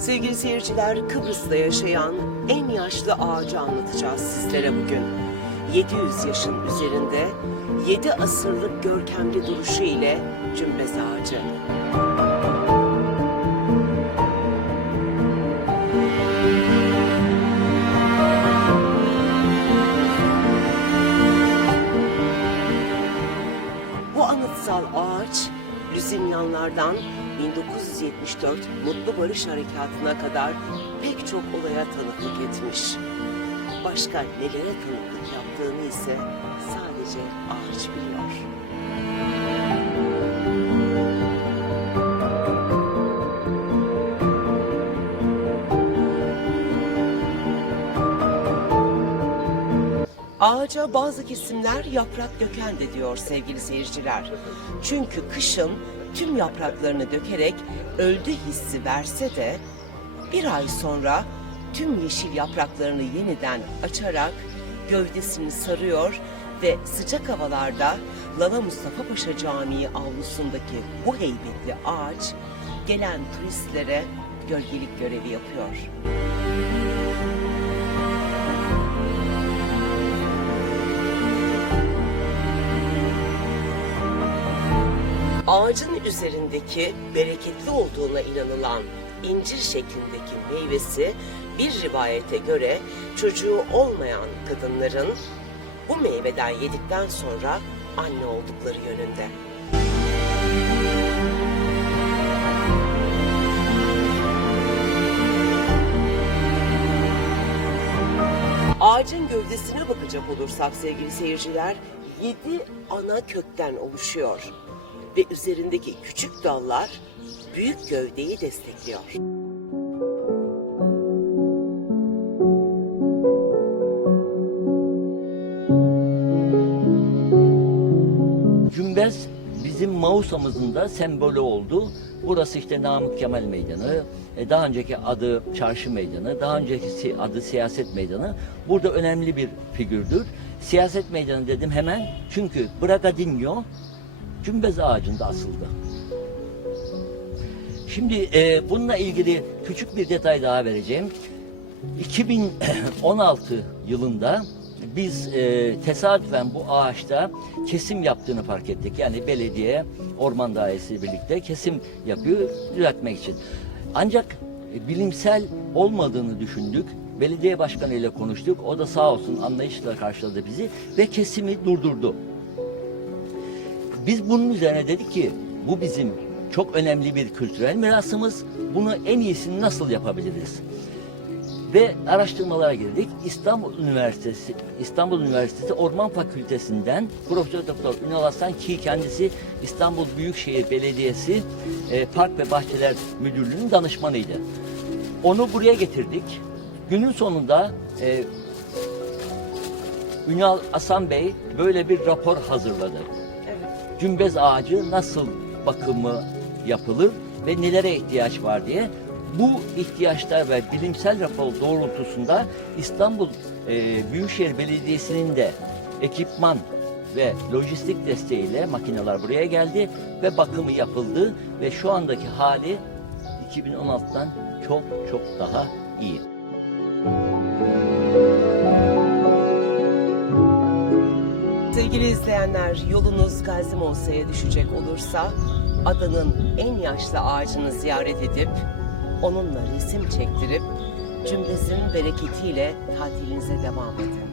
Sevgili seyirciler, Kıbrıs'ta yaşayan en yaşlı ağacı anlatacağız sizlere bugün. 700 yaşın üzerinde 7 asırlık görkemli duruşu ile cümbez ağacı. Bu anıtsal ağaç Lüzimyanlardan 1974 Mutlu Barış Harekatı'na kadar pek çok olaya tanıklık etmiş. Başka nelere tanıklık yaptığını ise sadece ağaç biliyor. Ağaca bazı kesimler yaprak döken de diyor sevgili seyirciler. Çünkü kışın tüm yapraklarını dökerek öldü hissi verse de bir ay sonra tüm yeşil yapraklarını yeniden açarak gövdesini sarıyor ve sıcak havalarda Lala Mustafa Paşa Camii avlusundaki bu heybetli ağaç gelen turistlere gölgelik görevi yapıyor. Ağacın üzerindeki bereketli olduğuna inanılan incir şeklindeki meyvesi bir rivayete göre çocuğu olmayan kadınların bu meyveden yedikten sonra anne oldukları yönünde. Ağacın gövdesine bakacak olursak sevgili seyirciler, yedi ana kökten oluşuyor ve üzerindeki küçük dallar büyük gövdeyi destekliyor. Cümbez bizim Mausa'mızın da sembolü oldu. Burası işte Namık Kemal Meydanı, e, daha önceki adı Çarşı Meydanı, daha önceki adı Siyaset Meydanı. Burada önemli bir figürdür. Siyaset Meydanı dedim hemen çünkü Bragadinho Cümbez ağacında asıldı. Şimdi e, bununla ilgili küçük bir detay daha vereceğim. 2016 yılında biz e, tesadüfen bu ağaçta kesim yaptığını fark ettik. Yani belediye, orman dairesi birlikte kesim yapıyor düzeltmek için. Ancak e, bilimsel olmadığını düşündük. Belediye başkanı ile konuştuk. O da sağ olsun anlayışla karşıladı bizi ve kesimi durdurdu. Biz bunun üzerine dedik ki bu bizim çok önemli bir kültürel mirasımız. Bunu en iyisini nasıl yapabiliriz? Ve araştırmalara girdik. İstanbul Üniversitesi İstanbul Üniversitesi Orman Fakültesinden Profesör Doktor Ünal Aslan ki kendisi İstanbul Büyükşehir Belediyesi e, Park ve Bahçeler Müdürlüğü'nün danışmanıydı. Onu buraya getirdik. Günün sonunda e, Ünal Asan Bey böyle bir rapor hazırladı cümbez ağacı nasıl bakımı yapılır ve nelere ihtiyaç var diye bu ihtiyaçlar ve bilimsel rapor doğrultusunda İstanbul e, Büyükşehir Belediyesi'nin de ekipman ve lojistik desteğiyle makineler buraya geldi ve bakımı yapıldı ve şu andaki hali 2016'dan çok çok daha iyi. Sevgili izleyenler, yolunuz Gazi Mosa'ya düşecek olursa adanın en yaşlı ağacını ziyaret edip onunla resim çektirip cümbezin bereketiyle tatilinize devam edin.